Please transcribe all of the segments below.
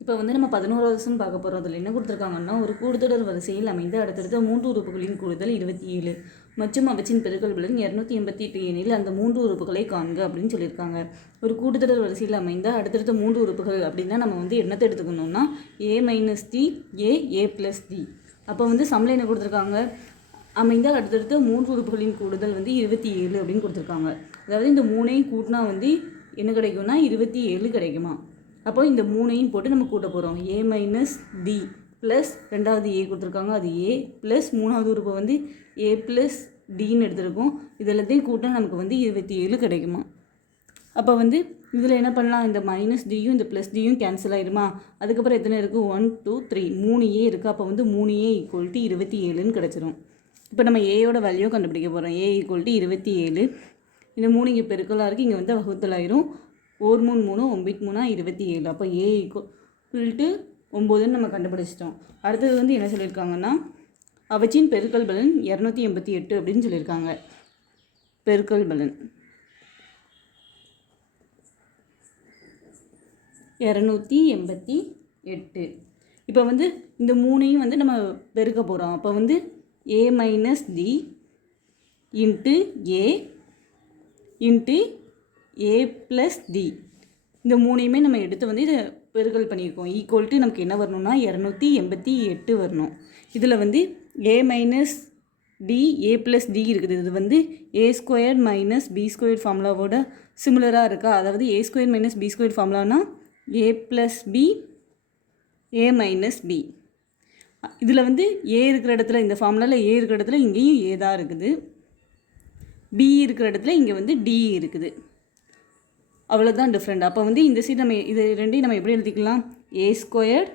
இப்போ வந்து நம்ம 11வது சம் பார்க்க போகிறோம். அதில் என்ன கொடுத்துருக்காங்கன்னா, ஒரு கூடுதொடர் வரிசையில் அமைந்த அடுத்தடுத்த 3 உறுப்புகளின் கூடுதல் 27 மற்றும் அவற்றின் பெருக்கல் பலன் 288 எனில் அந்த 3 உறுப்புகளை காண்க அப்படின்னு சொல்லியிருக்காங்க. ஒரு கூடுதொடர் வரிசையில் அமைந்த அடுத்தடுத்த 3 உறுப்புகள் அப்படின்னா நம்ம வந்து என்னத்தை எடுத்துக்கணும்னா a minus D A plus d. அப்போ வந்து சம்மில் என்ன கொடுத்துருக்காங்க, அமைந்த அடுத்தடுத்த 3 உறுப்புகளின் கூடுதல் வந்து 27 அப்படின்னு கொடுத்துருக்காங்க. அதாவது இந்த 3ஐயும் கூட்டினா வந்து என்ன கிடைக்கும்னா 27 கிடைக்குமா. அப்போ இந்த 3ஐயும் போட்டு நம்ம கூட்ட போகிறோம். a மைனஸ் டி ப்ளஸ் ரெண்டாவது a கொடுத்துருக்காங்க, அது a ப்ளஸ் மூணாவது உறுப்பு வந்து a ப்ளஸ் டின்னு எடுத்துருக்கோம். இதெல்லாத்தையும் கூட்டினா நமக்கு வந்து 27 கிடைக்குமா. அப்போ வந்து இதில் என்ன பண்ணலாம், இந்த மைனஸ் டியும் இந்த ப்ளஸ் டியும் கேன்சல் ஆகிடுமா. அதுக்கப்புறம் எத்தனை இருக்குது, 1 2 3 3a இருக்குது. அப்போ வந்து 3a ஈக்குவல் டு 27ன்னு கிடச்சிரும். இப்போ நம்ம ஏயோட வேல்யூ கண்டுபிடிக்க போகிறோம். a equal to 27. இந்த 3 இங்கே பெருக்கலாக இருக்குது, இங்கே வந்து வகுத்தலாயிரும். 1 3 3 9 3 27. அப்போ a ஈக்குவல் டு 9ன்னு நம்ம கண்டுபிடிச்சிட்டோம். அடுத்தது வந்து என்ன சொல்லியிருக்காங்கன்னா, அவற்றின் பெருக்கல் பலன் 288 அப்படின்னு சொல்லியிருக்காங்க. பெருக்கல் பலன் 288. இப்போ வந்து இந்த 3ஐயும் வந்து நம்ம பெருக்க போகிறோம். அப்போ வந்து a minus d into a into a plus d. இந்த 3ஐயுமே நம்ம எடுத்து வந்து இதை பெருக்கல் பண்ணியிருக்கோம். ஈக்குவல் டு நமக்கு என்ன வரணும்னா 288 வரணும். இதில் வந்து a minus D A plus D இருக்குது. இது வந்து a square minus B square ஃபார்முலாவோட சிமிலராக இருக்கா. அதாவது a square minus B square ஃபார்முலானா a plus B a minus B. இதில் வந்து a இருக்கிற இடத்துல, இந்த ஃபார்முலாவில் a இருக்கிற இடத்துல இங்கேயும் a தான் இருக்குது, b இருக்கிற இடத்துல இங்கே வந்து d இருக்குது. அவ்வளோதான் டிஃப்ரெண்ட். அப்போ வந்து இந்த சைடு நம்ம இது ரெண்டையும் நம்ம எப்படி எழுதிக்கலாம், a ஸ்கொயர்,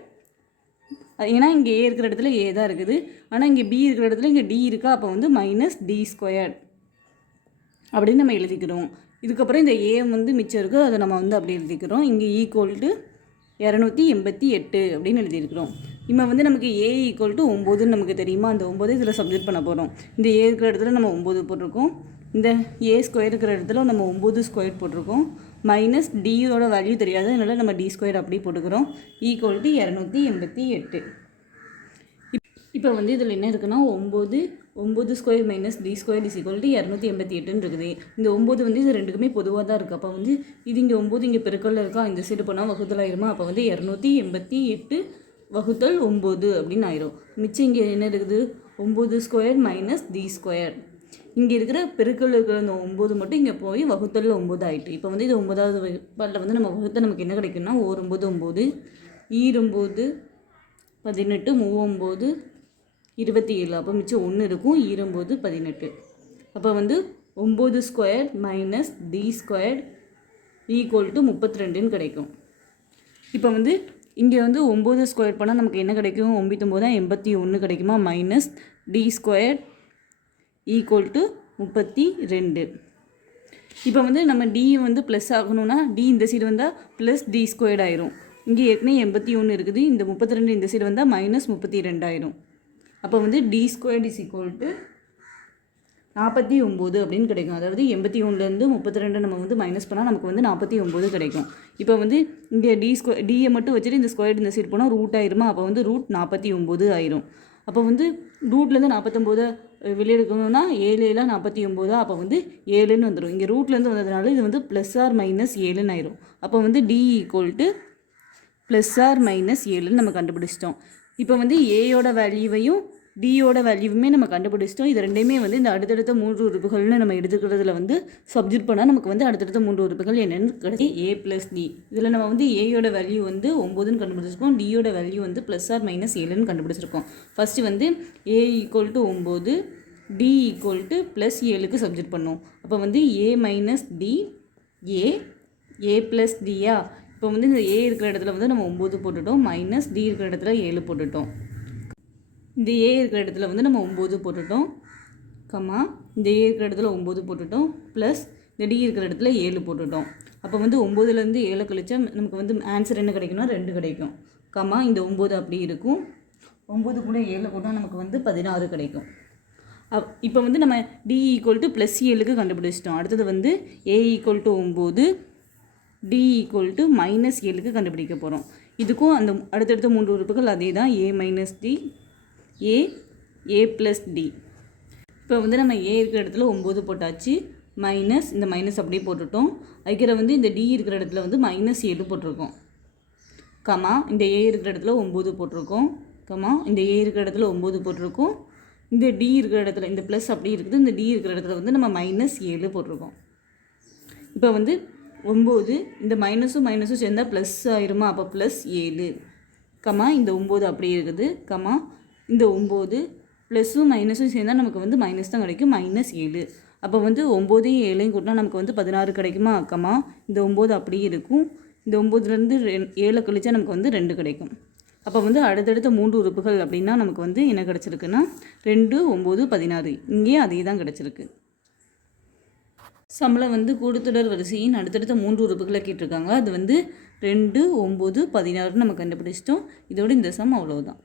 ஏன்னா இங்கே a இருக்கிற இடத்துல a தான் இருக்குது, ஆனால் இங்கே b இருக்கிற இடத்துல இங்கே d இருக்கா. அப்போ வந்து மைனஸ் டி ஸ்கொயர் அப்படின்னு நம்ம எழுதிக்கிறோம். இதுக்கப்புறம் இந்த a வந்து மிச்சம் இருக்குது, அதை நம்ம வந்து அப்படி எழுதிக்கிறோம். இங்கே ஈக்குவல் டு 288 அப்படின்னு எழுதியிருக்கிறோம். இப்போ வந்து நமக்கு a ஈக்குவல் டு 9ன்னு நமக்கு தெரியுமா. அந்த 9 இதில் சப்ஜெக்ட் பண்ண போகிறோம். இந்த a இருக்கிற இடத்துல நம்ம 9 போட்டிருக்கோம், இந்த a ஸ்கொயர் இருக்கிற இடத்துல நம்ம 9 ஸ்கொயர் போட்டிருக்கோம். மைனஸ் டியோட வேல்யூ தெரியாது, அதனால் நம்ம டி ஸ்கொயர் அப்படி போட்டுக்கிறோம். Equal to 288. இப்போ வந்து இதில் என்ன இருக்குன்னா 9 square minus D square is equal to 288ன்னு இருக்குது. இந்த 9 வந்து இது ரெண்டுக்குமே பொதுவாக தான் இருக்குது. அப்போ வந்து இது இங்கே 9 இங்கே பெருக்கல்ல இருக்கா, இந்த சைடு போனால் வகுத்தல் ஆயிருமா. அப்போ வந்து 288 வகுத்தல் 9 அப்படின்னு ஆயிரும். மிச்சம் இங்கே என்ன இருக்குது, 9 ஸ்கொயர் மைனஸ் டி ஸ்கொயர். இங்கே இருக்கிற பெருக்கல் இருக்கிற அந்த 9 மட்டும் இங்கே போய் வகுத்தல் 9 ஆகிட்டு. இப்போ வந்து இது 9வது பாட்டில் வந்து நம்ம வகுத்த நமக்கு என்ன கிடைக்குன்னா 9 9 9 18 39 27. அப்போ மிச்சம் 1 இருக்கும், 9 18. அப்போ வந்து 9 square minus D square equal to 32ன்னு கிடைக்கும். இப்போ வந்து இங்கே வந்து 9 ஸ்கொயர் பண்ணால் நமக்கு என்ன கிடைக்கும், 9 81 கிடைக்குமா. Minus D square equal to 32. இப்போ வந்து நம்ம டி வந்து ப்ளஸ் ஆகணும்னா டி இந்த சைடு வந்தால் ப்ளஸ் டி ஸ்கொயர்ட் ஆயிரும். இங்கே ஏற்கனவே 81 இருக்குது, இந்த 32 இந்த சைடு வந்தால் மைனஸ் 32 ஆயிரும். அப்போ வந்து d squared is equal to 49 அப்படின்னு கிடைக்கும். அதாவது 81லேருந்து 32 நம்ம வந்து மைனஸ் பண்ணால் நமக்கு வந்து 49 கிடைக்கும். இப்போ வந்து இங்கே டியை மட்டும் வச்சுட்டு இந்த ஸ்கொயர் இந்த சைடு போனால் ரூட் ஆயிருமா. அப்போ வந்து ரூட் 49 ஆயிரும். அப்போ வந்து ரூட்லேருந்து 49 வெளியெடுக்கணும்னா 7 7 49. அப்போ வந்து 7ன்னு வந்துடும். இங்கே ரூட்லேருந்து வந்ததுனால இது வந்து ப்ளஸ் ஆர் மைனஸ் 7ன்னு ஆயிரும். அப்போ வந்து D equal to plus or minus 7ன்னு நம்ம கண்டுபிடிச்சிட்டோம். இப்போ வந்து ஏயோட வேல்யூவையும் டியோட வேல்யூவுமே நம்ம கண்டுபிடிச்சிட்டோம். இது ரெண்டையுமே வந்து இந்த அடுத்தடுத்த 3 உறுப்புகள்னு நம்ம எடுத்துக்கிறதுல வந்து சப்ஜெக்ட் பண்ணால் நமக்கு வந்து அடுத்தடுத்த 3 உறுப்புகள் என்னென்னு கிடைச்சி a ப்ளஸ் டி. இதில் நம்ம வந்து ஏயோட வேல்யூ வந்து 9ன்னு கண்டுபிடிச்சிருக்கோம், டியோட வேல்யூ வந்து ப்ளஸ் ஆர் மைனஸ் 7ன்னு கண்டுபிடிச்சிருக்கோம். ஃபஸ்ட்டு வந்து a equal to 9, D equal to plus 7க்கு சப்ஜெக்ட் பண்ணோம். அப்போ வந்து a minus D A plus டியா. இப்போ வந்து இந்த a இருக்கிற இடத்துல வந்து நம்ம 9 போட்டுட்டோம், மைனஸ் டி இருக்கிற இடத்துல 7 போட்டுட்டோம். இந்த a இருக்கிற இடத்துல வந்து நம்ம 9 போட்டுட்டோம், கம்மா இந்த a இருக்கிற இடத்துல 9 போட்டுட்டோம், ப்ளஸ் இந்த டி இருக்கிற இடத்துல 7 போட்டுட்டோம். அப்போ வந்து 9லேருந்து 7 கழிச்சா நமக்கு வந்து ஆன்சர் என்ன கிடைக்கும்னா 2 கிடைக்கும், கம்மா இந்த 9 அப்படி இருக்கும். 9 கூட 7 போட்டால் நமக்கு வந்து 16 கிடைக்கும். இப்போ வந்து நம்ம டி ஈக்குவல் டு ப்ளஸ் 7க்கு கண்டுபிடிச்சிட்டோம். அடுத்தது வந்து a equal to 9, D equal to minus 7க்கு கண்டுபிடிக்க போகிறோம். இதுக்கும் அந்த அடுத்தடுத்த 3 உறுப்புகள் அதே தான் a minus d a plus d. இப்போ வந்து நம்ம a இருக்கிற இடத்துல 9 போட்டாச்சு, மைனஸ் இந்த மைனஸ் அப்படியே போட்டுட்டோம். அதுக்கிற வந்து இந்த டி இருக்கிற இடத்துல வந்து -7 போட்டிருக்கோம், கமா இந்த a இருக்கிற இடத்துல 9 போட்டிருக்கோம், கமா இந்த a இருக்கிற இடத்துல 9 போட்டிருக்கோம். இந்த டி இருக்கிற இடத்துல இந்த ப்ளஸ் அப்படி இருக்குது, இந்த டி இருக்கிற இடத்துல வந்து நம்ம -7 போட்டிருக்கோம். இப்போ வந்து 9 இந்த மைனஸும் சேர்ந்தால் ப்ளஸ் ஆயிருமா, அப்போ +7, கமா இந்த 9 அப்படி இருக்குது, கமா இந்த 9 ப்ளஸ்ஸும் மைனஸும் சேர்ந்தால் நமக்கு வந்து மைனஸ் தான் கிடைக்கும், -7. அப்போ வந்து 9ஐயும் 7ஐயும் கூட்டினா நமக்கு வந்து 16 கிடைக்குமா, கமா இந்த 9 அப்படியே இருக்கும். இந்த 9லேருந்து 7 கழிச்சா நமக்கு வந்து 2 கிடைக்கும். அப்போ வந்து அடுத்தடுத்த 3 உறுப்புகள் அப்படின்னா நமக்கு வந்து என்ன கிடச்சிருக்குன்னா 2, 9, 16. இங்கேயும் அதே தான் கிடச்சிருக்கு. சம்பளம் வந்து கூடுதொடர் வரிசையின் அடுத்தடுத்த 3 உறுப்புகளை கேட்டிருக்காங்க. அது வந்து 2, 9, 16 நம்ம கண்டுபிடிச்சிட்டோம். இதோட இந்த சம் அவ்வளவுதான்.